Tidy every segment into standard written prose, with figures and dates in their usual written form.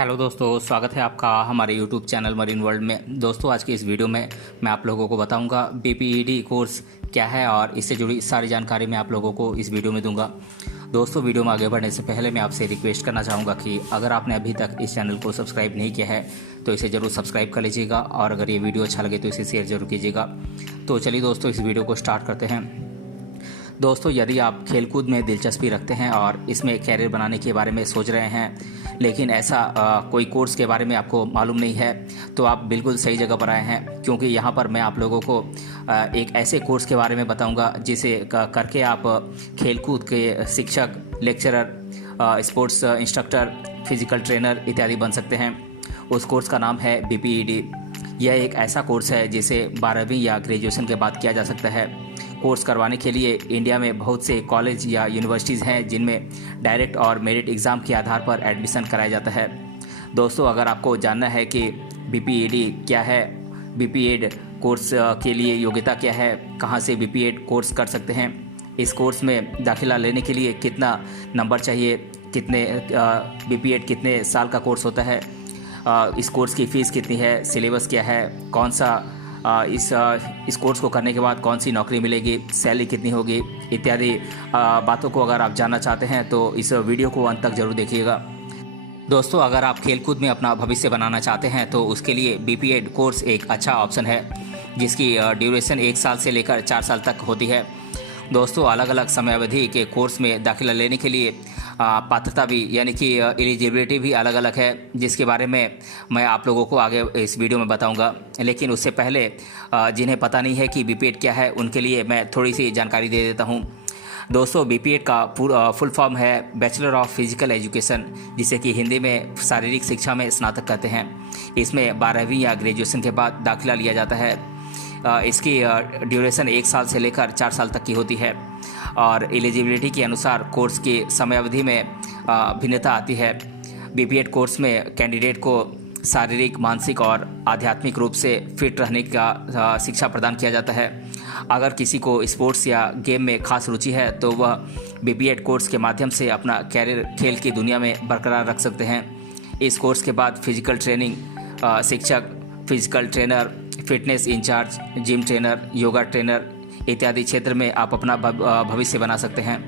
Hello दोस्तों, स्वागत है आपका हमारे यूट्यूब चैनल मरीन वर्ल्ड में। दोस्तों, आज की इस वीडियो में मैं आप लोगों को बताऊंगा बीपीईडी कोर्स क्या है और इससे जुड़ी सारी जानकारी मैं आप लोगों को इस वीडियो में दूंगा। दोस्तों, वीडियो में आगे बढ़ने से पहले मैं आपसे रिक्वेस्ट करना चाहूँगा कि अगर आपने अभी तक इस चैनल को सब्सक्राइब नहीं किया है तो इसे ज़रूर सब्सक्राइब कर लीजिएगा और अगर ये वीडियो अच्छा लगे तो इसे शेयर जरूर कीजिएगा। तो चलिए दोस्तों, इस वीडियो को स्टार्ट करते हैं। दोस्तों, यदि आप खेलकूद में दिलचस्पी रखते हैं और इसमें कैरियर बनाने के बारे में सोच रहे हैं लेकिन ऐसा कोई कोर्स के बारे में आपको मालूम नहीं है तो आप बिल्कुल सही जगह पर आए हैं, क्योंकि यहाँ पर मैं आप लोगों को एक ऐसे कोर्स के बारे में बताऊंगा जिसे करके आप खेलकूद के शिक्षक, lecturer, sports instructor, physical trainer इत्यादि बन सकते हैं। उस कोर्स का नाम है बीपीईडी। यह एक ऐसा कोर्स है जिसे 12वीं या ग्रेजुएशन के बाद किया जा सकता है। कोर्स करवाने के लिए इंडिया में बहुत से कॉलेज या यूनिवर्सिटीज़ हैं जिनमें डायरेक्ट और मेरिट एग्ज़ाम के आधार पर एडमिशन कराया जाता है। दोस्तों, अगर आपको जानना है कि बीपीईडी क्या है, बीपीएड कोर्स के लिए योग्यता क्या है, कहां से बीपीएड कोर्स कर सकते हैं, इस कोर्स में दाखिला लेने के लिए कितना नंबर चाहिए, कितने बीपीएड कितने साल का कोर्स होता है, इस कोर्स की फ़ीस कितनी है, सिलेबस क्या है, कौन सा इस कोर्स को करने के बाद कौन सी नौकरी मिलेगी, सैलरी कितनी होगी इत्यादि बातों को अगर आप जानना चाहते हैं तो इस वीडियो को अंत तक जरूर देखिएगा। दोस्तों, अगर आप खेलकूद में अपना भविष्य बनाना चाहते हैं तो उसके लिए बीपीएड कोर्स एक अच्छा ऑप्शन है जिसकी ड्यूरेशन 1 साल से लेकर 4 साल तक होती है। दोस्तों, अलग अलग समयावधि के कोर्स में दाखिला लेने के लिए पात्रता भी यानी कि एलिजिबिलिटी भी अलग अलग है, जिसके बारे में मैं आप लोगों को आगे इस वीडियो में बताऊंगा। लेकिन उससे पहले जिन्हें पता नहीं है कि बीपीएड क्या है उनके लिए मैं थोड़ी सी जानकारी दे देता हूं। दोस्तों, बीपीएड का फुल फॉर्म है बैचलर ऑफ फिजिकल एजुकेशन, जिसे कि हिंदी में शारीरिक शिक्षा में स्नातक कहते हैं। इसमें 12वीं या ग्रेजुएशन के बाद दाखिला लिया जाता है। इसकी ड्यूरेशन 1 साल से लेकर 4 साल तक की होती है और एलिजिबिलिटी के अनुसार कोर्स की समयावधि में भिन्नता आती है। बीपीएड कोर्स में कैंडिडेट को शारीरिक, मानसिक और आध्यात्मिक रूप से फिट रहने का शिक्षा प्रदान किया जाता है। अगर किसी को स्पोर्ट्स या गेम में खास रुचि है तो वह बीपीएड कोर्स के माध्यम से अपना कैरियर खेल की दुनिया में बरकरार रख सकते हैं। इस कोर्स के बाद फिजिकल ट्रेनिंग शिक्षक, physical trainer, fitness in charge, gym trainer, yoga trainer इत्यादि क्षेत्र में आप अपना भविष्य बना सकते हैं।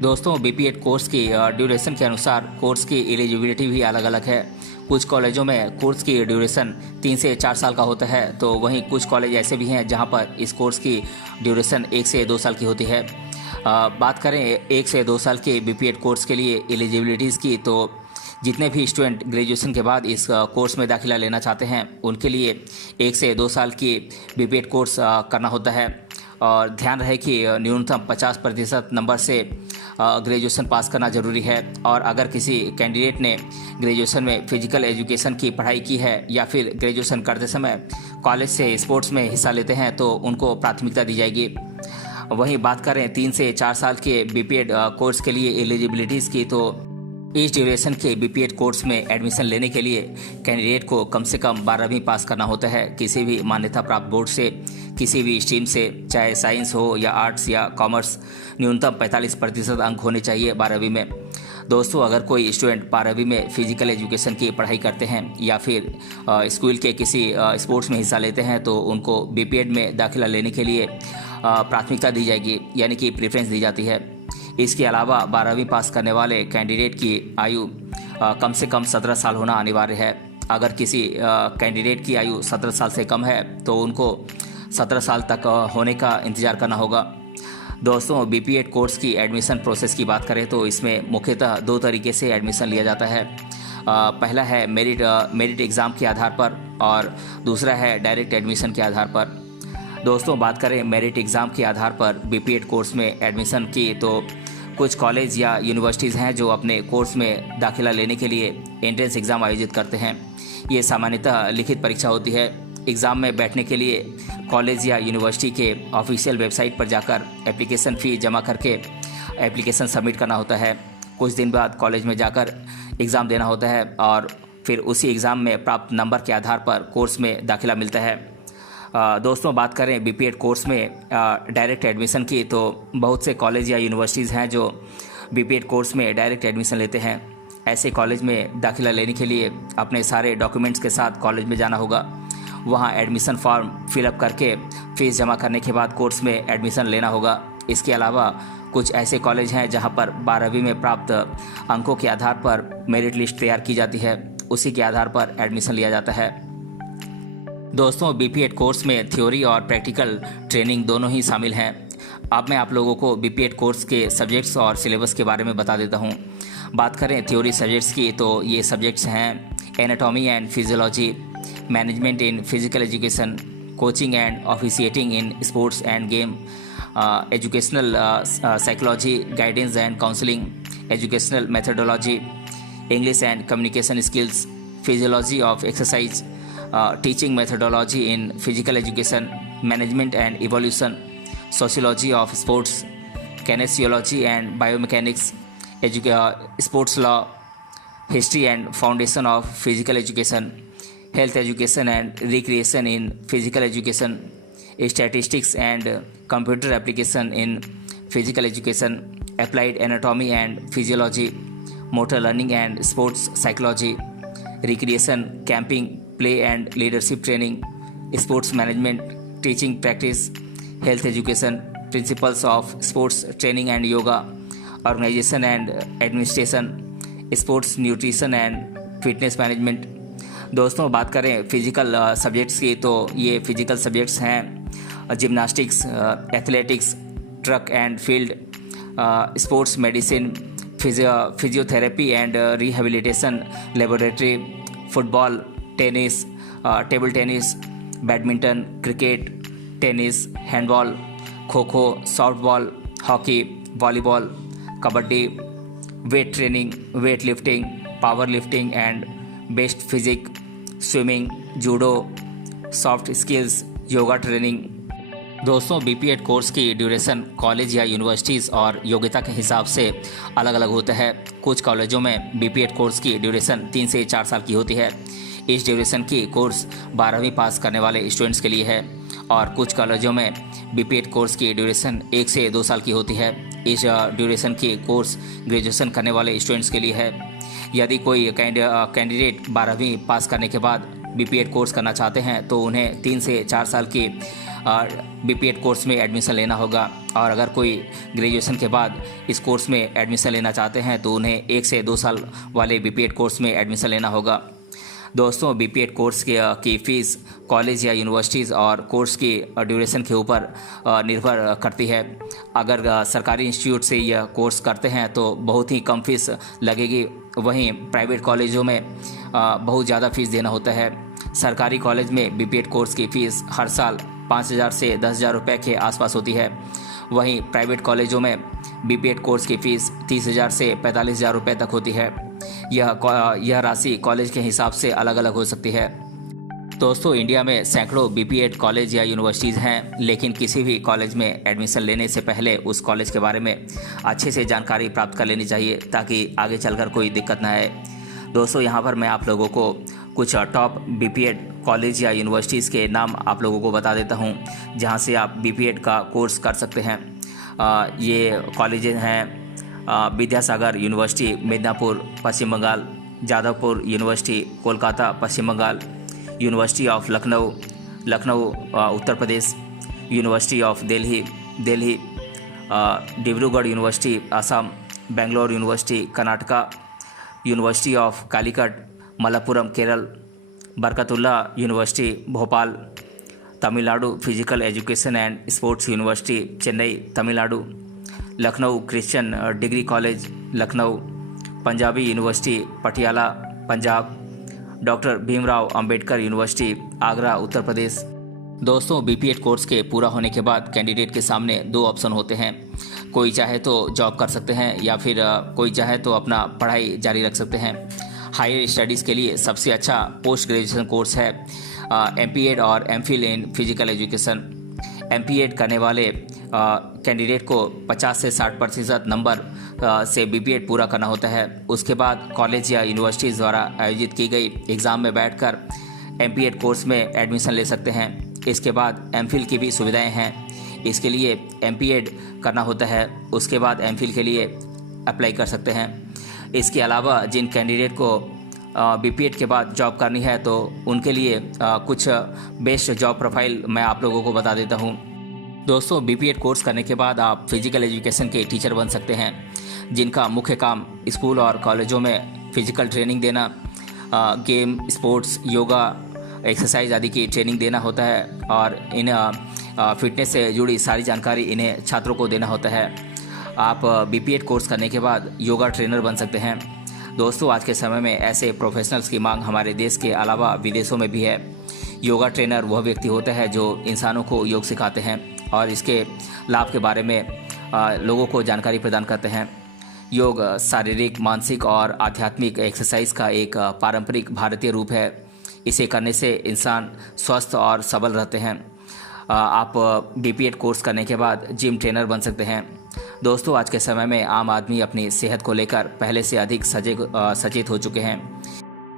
दोस्तों, बीपीएड कोर्स की ड्यूरेशन के अनुसार कोर्स की एलिजिबिलिटी भी अलग अलग है। कुछ कॉलेजों में कोर्स की ड्यूरेशन 3 से 4 साल का होता है, तो वहीं कुछ कॉलेज ऐसे भी हैं जहां पर इस कोर्स की ड्यूरेशन 1 से 2 साल की होती है। बात करें 1 से 2 साल के बीपीएड कोर्स के लिए एलिजिबिलिटीज़ की, तो जितने भी स्टूडेंट ग्रेजुएशन के बाद इस कोर्स में दाखिला लेना चाहते हैं उनके लिए 1 से 2 साल की बीपीएड कोर्स करना होता है। और ध्यान रहे कि न्यूनतम 50% नंबर से ग्रेजुएशन पास करना ज़रूरी है। और अगर किसी कैंडिडेट ने ग्रेजुएशन में फिजिकल एजुकेशन की पढ़ाई की है या फिर ग्रेजुएशन करते समय कॉलेज से स्पोर्ट्स में हिस्सा लेते हैं तो उनको प्राथमिकता दी जाएगी। वहीं बात करें 3 से 4 साल के बीपीएड कोर्स के लिए एलिजिबिलिटीज़ की, तो इस ड्यूरेशन के बीपीएड कोर्स में एडमिशन लेने के लिए कैंडिडेट को कम से कम 12वीं पास करना होता है किसी भी मान्यता प्राप्त बोर्ड से, किसी भी स्ट्रीम से, चाहे साइंस हो या आर्ट्स या कॉमर्स। न्यूनतम 45% अंक होने चाहिए 12वीं में। दोस्तों, अगर कोई स्टूडेंट 12वीं में फिजिकल एजुकेशन की पढ़ाई करते हैं या फिर स्कूल के किसी स्पोर्ट्स में हिस्सा लेते हैं तो उनको बीपीएड में दाखिला लेने के लिए प्राथमिकता दी जाएगी, यानी कि प्रेफरेंस दी जाती है। इसके अलावा 12वीं पास करने वाले कैंडिडेट की आयु कम से कम 17 साल होना अनिवार्य है। अगर किसी कैंडिडेट की आयु 17 साल से कम है तो उनको 17 साल तक होने का इंतज़ार करना होगा। दोस्तों, बीपीएड कोर्स की एडमिशन प्रोसेस की बात करें तो इसमें मुख्यतः 2 तरीके से एडमिशन लिया जाता है। पहला है मेरिट एग्ज़ाम के आधार पर और दूसरा है डायरेक्ट एडमिशन के आधार पर। दोस्तों, बात करें मेरिट एग्ज़ाम के आधार पर बीपीएड कोर्स में एडमिशन की, तो कुछ कॉलेज या यूनिवर्सिटीज़ हैं जो अपने कोर्स में दाखिला लेने के लिए एंट्रेंस एग्ज़ाम आयोजित करते हैं। ये सामान्यतः लिखित परीक्षा होती है। एग्ज़ाम में बैठने के लिए कॉलेज या यूनिवर्सिटी के ऑफिशियल वेबसाइट पर जाकर एप्लीकेशन फ़ी जमा करके एप्लीकेशन सबमिट करना होता है। कुछ दिन बाद कॉलेज में जाकर एग्ज़ाम देना होता है और फिर उसी एग्ज़ाम में प्राप्त नंबर के आधार पर कोर्स में दाखिला मिलता है। दोस्तों, बात करें बीपीएड कोर्स में डायरेक्ट एडमिशन की, तो बहुत से कॉलेज या यूनिवर्सिटीज़ हैं जो बीपीएड कोर्स में डायरेक्ट एडमिशन लेते हैं। ऐसे कॉलेज में दाखिला लेने के लिए अपने सारे डॉक्यूमेंट्स के साथ कॉलेज में जाना होगा। वहाँ एडमिशन फॉर्म फिलअप करके फ़ीस जमा करने के बाद कोर्स में एडमिशन लेना होगा। इसके अलावा कुछ ऐसे कॉलेज हैं जहाँ पर 12वीं में प्राप्त अंकों के आधार पर मेरिट लिस्ट तैयार की जाती है, उसी के आधार पर एडमिशन लिया जाता है। दोस्तों, बीपीएड कोर्स में थ्योरी और प्रैक्टिकल ट्रेनिंग दोनों ही शामिल हैं। अब मैं आप लोगों को बीपीएड कोर्स के सब्जेक्ट्स और सिलेबस के बारे में बता देता हूँ। बात करें थ्योरी सब्जेक्ट्स की तो ये सब्जेक्ट्स हैं anatomy and physiology, management in physical education, coaching and officiating in sports and game, educational psychology, guidance and counselling, educational methodology, English and communication skills, physiology of exercise, teaching methodology in physical education, management and evolution, sociology of sports, kinesiology and biomechanics, sports law, history and foundation of physical education, health education and recreation in physical education, statistics and computer application in physical education, applied anatomy and physiology, motor learning and sports psychology, recreation, camping, play and leadership training, sports management, teaching practice, health education, principles of sports training and yoga, organisation and administration, sports nutrition and fitness management. दोस्तों, बात करें physical subjects की तो ये physical subjects हैं gymnastics, athletics, track and field, sports medicine, physiotherapy and rehabilitation laboratory, football, tennis, table tennis, badminton, cricket, tennis, handball, kho kho, softball, hockey, volleyball, kabaddi, weight training, weight lifting, power lifting and best physique, swimming, judo, soft skills, yoga training. दोस्तों, BPEd course की duration college या universities और योग्यता के हिसाब से अलग अलग होता है। कुछ कॉलेजों में बीपीएड कोर्स की ड्यूरेशन 3 से 4 साल की होती है। इस ड्यूरेशन की कोर्स 12वीं पास करने वाले स्टूडेंट्स के लिए है और कुछ कॉलेजों में बीपीएड कोर्स की ड्यूरेशन 1 से 2 साल की होती है। इस ड्यूरेशन की कोर्स ग्रेजुएशन करने वाले स्टूडेंट्स के लिए है। यदि कोई कैंडिडेट 12वीं पास करने के बाद बीपीएड कोर्स करना चाहते हैं तो उन्हें 3 से 4 साल की बीपीएड कोर्स में एडमिशन लेना होगा और अगर कोई ग्रेजुएशन के बाद इस कोर्स में एडमिशन लेना चाहते हैं तो उन्हें 1 से 2 साल वाले बीपीएड कोर्स में एडमिशन लेना होगा। दोस्तों, बीपीएड कोर्स की फ़ीस कॉलेज या यूनिवर्सिटीज़ और कोर्स की ड्यूरेशन के ऊपर निर्भर करती है। अगर सरकारी इंस्टीट्यूट से यह कोर्स करते हैं तो बहुत ही कम फीस लगेगी, वहीं प्राइवेट कॉलेजों में बहुत ज़्यादा फीस देना होता है। सरकारी कॉलेज में बीपीएड कोर्स की फ़ीस हर साल 5,000 से 10,000 रुपये के आसपास होती है। वहीं प्राइवेट कॉलेजों में बीपीएड कोर्स की फ़ीस 30,000 से 45,000 रुपये तक होती है। यह राशि कॉलेज के हिसाब से अलग अलग हो सकती है। दोस्तों, इंडिया में सैकड़ों बीपीएड कॉलेज या यूनिवर्सिटीज़ हैं, लेकिन किसी भी कॉलेज में एडमिशन लेने से पहले उस कॉलेज के बारे में अच्छे से जानकारी प्राप्त कर लेनी चाहिए ताकि आगे चलकर कोई दिक्कत ना आए। दोस्तों, यहाँ पर मैं आप लोगों को कुछ टॉप बीपीएड कॉलेज या यूनिवर्सिटीज़ के नाम आप लोगों को बता देता हूँ जहाँ से आप बीपीएड का कोर्स कर सकते हैं। ये कॉलेजेस हैं Vidyasagar university Midnapore Paschim Bangal, Jadavpur university Kolkata Paschim Bangal, university of Lucknow Uttar Pradesh, university of Delhi, Dibrugarh university Assam, Bangalore university Karnataka, university of Calicut Malappuram Kerala, Barkatullah university Bhopal, Tamil Nadu physical education and sports university Chennai Tamil Nadu, Lucknow Christian degree college Lucknow, Punjabi university Patiala Punjab, doctor Bhimrao Ambedkar university Agra Uttar Pradesh. दोस्तों, बीपीएड कोर्स के पूरा होने के बाद कैंडिडेट के सामने 2 ऑप्शन होते हैं। कोई चाहे तो जॉब कर सकते हैं या फिर कोई चाहे तो अपना पढ़ाई जारी रख सकते हैं। हायर स्टडीज़ के लिए सबसे अच्छा पोस्ट ग्रेजुएशन कोर्स है एमपीएड और एमफिल इन फिजिकल एजुकेशन। एमपीएड करने वाले कैंडिडेट को 50 से 60% नंबर से बीपीएड पूरा करना होता है। उसके बाद कॉलेज या यूनिवर्सिटीज़ द्वारा आयोजित की गई एग्ज़ाम में बैठकर एमपीएड कोर्स में एडमिशन ले सकते हैं। इसके बाद एमफिल की भी सुविधाएं हैं। इसके लिए एमपीएड करना होता है, उसके बाद एमफिल के लिए अप्लाई कर सकते हैं। इसके अलावा जिन कैंडिडेट को बीपीएड के बाद जॉब करनी है तो उनके लिए कुछ बेस्ट जॉब प्रोफाइल मैं आप लोगों को बता देता हूँ। दोस्तों, बीपीएड कोर्स करने के बाद आप फिजिकल एजुकेशन के टीचर बन सकते हैं, जिनका मुख्य काम स्कूल और कॉलेजों में फिजिकल ट्रेनिंग देना, गेम, स्पोर्ट्स, योगा, एक्सरसाइज आदि की ट्रेनिंग देना होता है और इन फिटनेस से जुड़ी सारी जानकारी इन्हें छात्रों को देना होता है। आप बीपीएड कोर्स करने के बाद योगा ट्रेनर बन सकते हैं। दोस्तों, आज के समय में ऐसे प्रोफेशनल्स की मांग हमारे देश के अलावा विदेशों में भी है। योगा ट्रेनर वह व्यक्ति होता है जो इंसानों को योग सिखाते हैं और इसके लाभ के बारे में लोगों को जानकारी प्रदान करते हैं। योग शारीरिक, मानसिक और आध्यात्मिक एक्सरसाइज का एक पारंपरिक भारतीय रूप है। इसे करने से इंसान स्वस्थ और सबल रहते हैं। आप बीपीएड कोर्स करने के बाद जिम ट्रेनर बन सकते हैं। दोस्तों, आज के समय में आम आदमी अपनी सेहत को लेकर पहले से अधिक सचेत हो चुके हैं।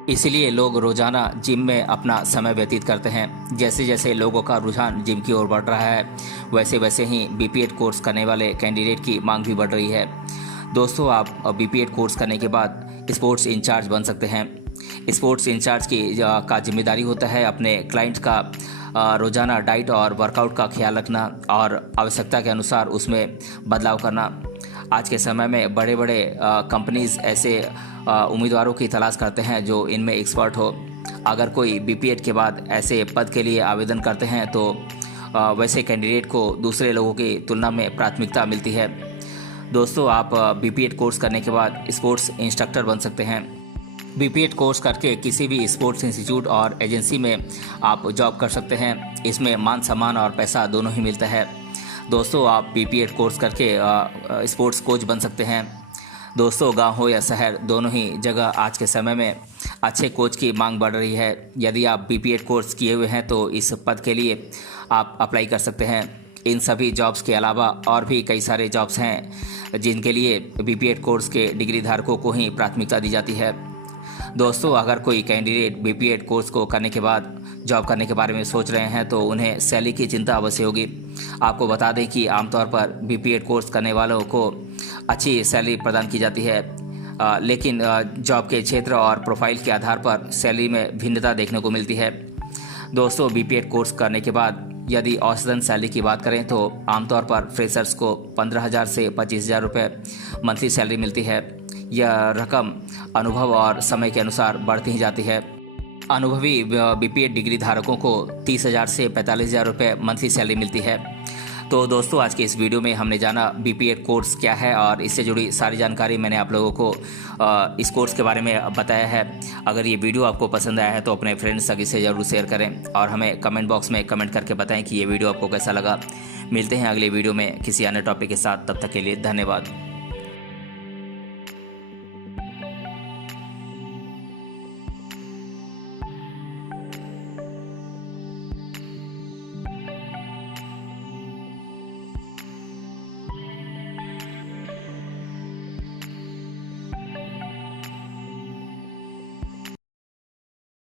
इसलिए लोग रोजाना जिम में अपना समय व्यतीत करते हैं। जैसे जैसे लोगों का रुझान जिम की ओर बढ़ रहा है, वैसे वैसे ही बीपीएड कोर्स करने वाले कैंडिडेट की मांग भी बढ़ रही है। दोस्तों, आप बीपीएड कोर्स करने के बाद स्पोर्ट्स इंचार्ज बन सकते हैं। स्पोर्ट्स इंचार्ज का जिम्मेदारी होता है अपने क्लाइंट का रोजाना डाइट और वर्कआउट का ख्याल रखना और आवश्यकता के अनुसार उसमें बदलाव करना। आज के समय में बड़े बड़े कंपनीज ऐसे उम्मीदवारों की तलाश करते हैं जो इनमें एक्सपर्ट हो। अगर कोई बीपीएड के बाद ऐसे पद के लिए आवेदन करते हैं तो वैसे कैंडिडेट को दूसरे लोगों की तुलना में प्राथमिकता मिलती है। दोस्तों, आप बीपीएड कोर्स करने के बाद स्पोर्ट्स इंस्ट्रक्टर बन सकते हैं। बीपीएड कोर्स करके किसी भी स्पोर्ट्स इंस्टीट्यूट और एजेंसी में आप जॉब कर सकते हैं। इसमें मान सम्मान और पैसा दोनों ही मिलता है। दोस्तों, आप बीपीएड कोर्स करके स्पोर्ट्स कोच बन सकते हैं। दोस्तों, गांव हो या शहर, दोनों ही जगह आज के समय में अच्छे कोच की मांग बढ़ रही है। यदि आप बीपीएड कोर्स किए हुए हैं तो इस पद के लिए आप अप्लाई कर सकते हैं। इन सभी जॉब्स के अलावा और भी कई सारे जॉब्स हैं जिनके लिए बीपीएड कोर्स के डिग्री धारकों को ही प्राथमिकता दी जाती है। दोस्तों, अगर कोई कैंडिडेट बीपीएड कोर्स को करने के बाद जॉब करने के बारे में सोच रहे हैं तो उन्हें सैलरी की चिंता अवश्य होगी। आपको बता दें कि आमतौर पर बीपीएड कोर्स करने वालों को अच्छी सैलरी प्रदान की जाती है, लेकिन जॉब के क्षेत्र और प्रोफाइल के आधार पर सैलरी में भिन्नता देखने को मिलती है। दोस्तों, बीपीएड कोर्स करने के बाद यदि औसतन सैलरी की बात करें तो आमतौर पर फ्रेशर्स को 15,000 से 25,000 रुपये मंथली सैलरी मिलती है। यह रकम अनुभव और समय के अनुसार बढ़ती ही जाती है। अनुभवी बीपीएड डिग्री धारकों को 30,000 से 45,000 रुपये मंथली सैलरी मिलती है। तो दोस्तों, आज के इस वीडियो में हमने जाना बीपीएड कोर्स क्या है और इससे जुड़ी सारी जानकारी मैंने आप लोगों को इस कोर्स के बारे में बताया है। अगर ये वीडियो आपको पसंद आया है तो अपने फ्रेंड्स तक इसे ज़रूर शेयर करें और हमें कमेंट बॉक्स में कमेंट करके बताएं कि ये वीडियो आपको कैसा लगा। मिलते हैं अगले वीडियो में किसी अन्य टॉपिक के साथ। तब तक के लिए धन्यवाद।